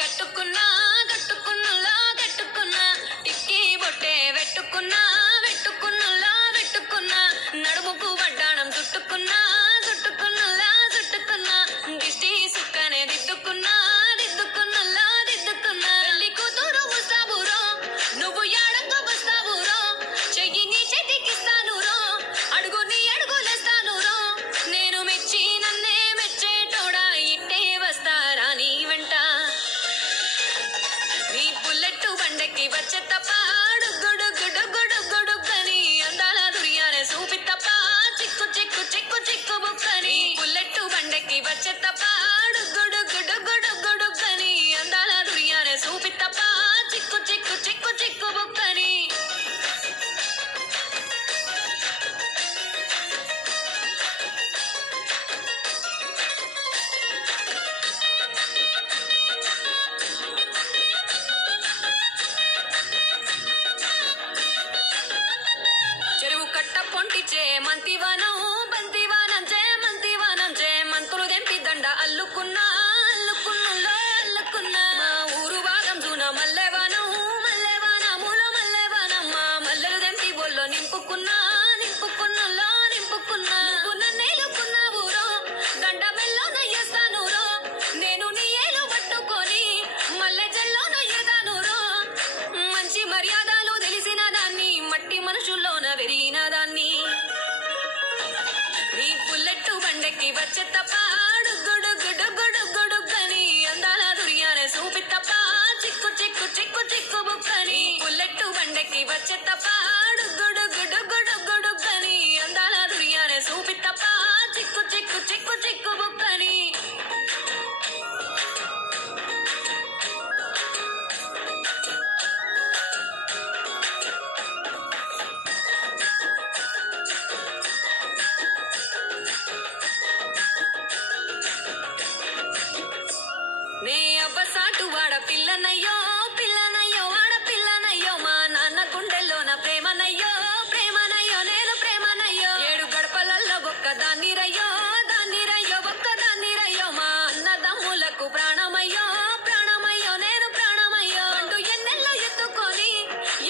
కట్టుకున్నా కట్టుకున్నలా కట్టుకున్నా టిక్కీ బొట్టే వెట్టుకున్నా వెట్టుకున్నలా వెట్టుకున్నా నడుముకు వడ్డాణం చుట్టుకున్నా చుట్టుకున్నలా చుట్టుకున్నా దిష్టి సుక్కనే దిద్దుకున్నా దిద్దుకున్నలా దిద్దుకున్నా పెళ్లి కూతురు వస్తావురో నువ్వు యాడంగా వస్తావురో చెయ్యి నీ చేతికిస్తాను రో అడుగు నీ అడుగులేస్తాను రో నేను మెచ్చి నన్నే మెచ్చేటోడా ఇట్టే వస్తారా నీ వెంట నీ బుల్లెట్ బండకి వచ్చే తప్ప గుడుగుడుగుడుగుడుగని అందాల దుర్యానే చూపి తప్ప చిక్కు చిక్కు చిక్కు చిక్కు బుక్కని బుల్లెట్ బండకి వచ్చే తప్ప గుడుగుడుగుడుగుడుగని అందాల దుర్యానే చూపి తప్ప చిక్కు చిక్కు చిక్కు చిక్కు బుక్కని చెరువు కట్ట పొంటిచే మంతివానం బంతివానం చే మంతివానం చే మంతులు దెంపి దండ అల్లుకున్నా అల్లుకున్నులో అల్లుకున్నా మా ఊరు భాగం జూన మల్లెవానం మల్లెవానములో మల్లెవానం మా మల్లెలు దెంపి బొల్లో నింపుకున్నా నింపుకున్నులో నింపుకున్నా నువ్వు నన్నేలుకున్నావు రో దండ మెల్లో నయ్యేస్తాను రో నేను నీ ఏలు పట్టుకొని మల్లె జల్లో నయ్యేదాను రో మంచి మర్యాదలు తెలిసిన దాన్ని మట్టి మనుషుల్లోన వెరిగిన దాన్ని నీ బుల్లెట్ బండకి వచ్చే తప్ప గుడుగుడుగుడుగుడుగని అందాల దుర్యానే చూపి తప్ప చిక్కు చిక్కు చిక్కు చిక్కు బుక్కని బుల్లెట్ బండకి వచ్చే తప్ప గుడుగుడుగుడుగుడుగని అందాల దుర్యానే చూపి తప్ప చిక్కు చిక్కు చిక్కు చిక్కు బుక్కని నే అవ్వసాటు వాడ పిల్లనయ్యో పిల్లనయ్యో వాడ పిల్లనయ్యో మా నాన్న గుండెల్లో నా ప్రేమనయ్యో ప్రేమనయ్యో నేను ప్రేమనయ్యో 7 గడపలల్లో ఒక్క దాన్నిరయ్యో దాన్నిరయ్యో ఒక్క దాన్నిరయ్యో మా అన్నదమ్ములకు ప్రాణమయ్యో ప్రాణమయ్యో నేను ప్రాణమయ్యో అంటూ ఎన్నెల్లో ఎత్తుకొని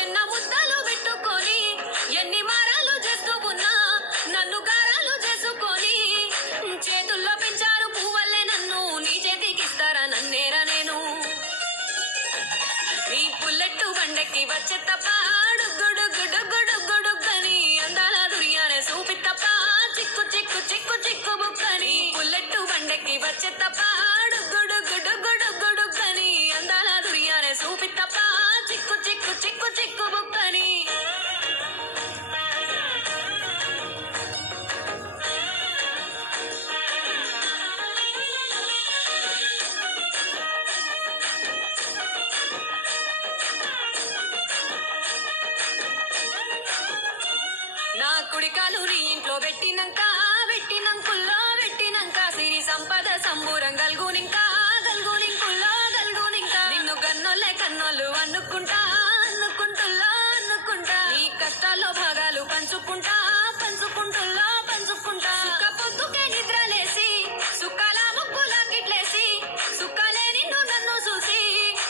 ఎన్న ముద్దలు పెట్టుకొని ఎన్ని మారాలు చేస్తూ ఉన్నా నన్ను గారాలు చేసుకొని చేతుల్లో పెంచారు పువ్వల్లే నన్ను నీ చేతికిస్తారా నన్నేరా నేను నీ బుల్లెట్ బండకి వచ్చే తప్ప గుడుగుడుగుడుగుడుగని అందాల దుర్యానే చూపి తప్ప చిక్కు చిక్కు చిక్కు చిక్కు బుక్కని బుల్లెట్ బండకి వచ్చే తప్ప గుడుగుడుగుడుగుడుగని అందాల దుర్యానే చూపి తప్ప చిక్కు చిక్కు చిక్కు చిక్కు బుక్కని నా కుడికాలు నీ ఇంట్లో పెట్టినంకుల్లో పెట్టినంక సిరి సంపద సంబూరం గల్గునింకా గల్గునింకుల్లో గల్గునింకా నిన్ను గన్నోళ్ళే కన్నోళ్ళు అనుకుంటా అనుకుంటుల్లో అనుకుంటా నీ కష్టాల్లో భాగాలు పంచుకుంటా పంచుకుంటుల్లో పంచుకుంటా సుఖ పొద్దుకే నిద్రలేసి సుఖాల ముక్కులా కిట్లేసి సుఖాలే నిన్ను నన్ను చూసి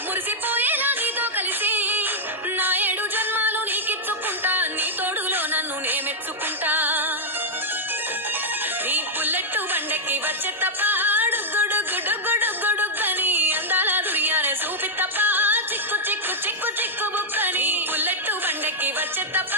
మురిసిపోయేలా నీతో కలిసి నా 7 జన్మాలు నీకిచ్చుకుంటా నీ తోడులో నన్ను నే మెచ్చుకుంటా నీ బుల్లెట్ బండకి వచ్చే తప్ప గుడుగుడుగుడుగుడుగని అందాల దుర్యానే చూపి తప్ప చిక్కు చిక్కు చిక్కు చిక్కు బుక్కని బుల్లెట్ బండకి వచ్చే తప్ప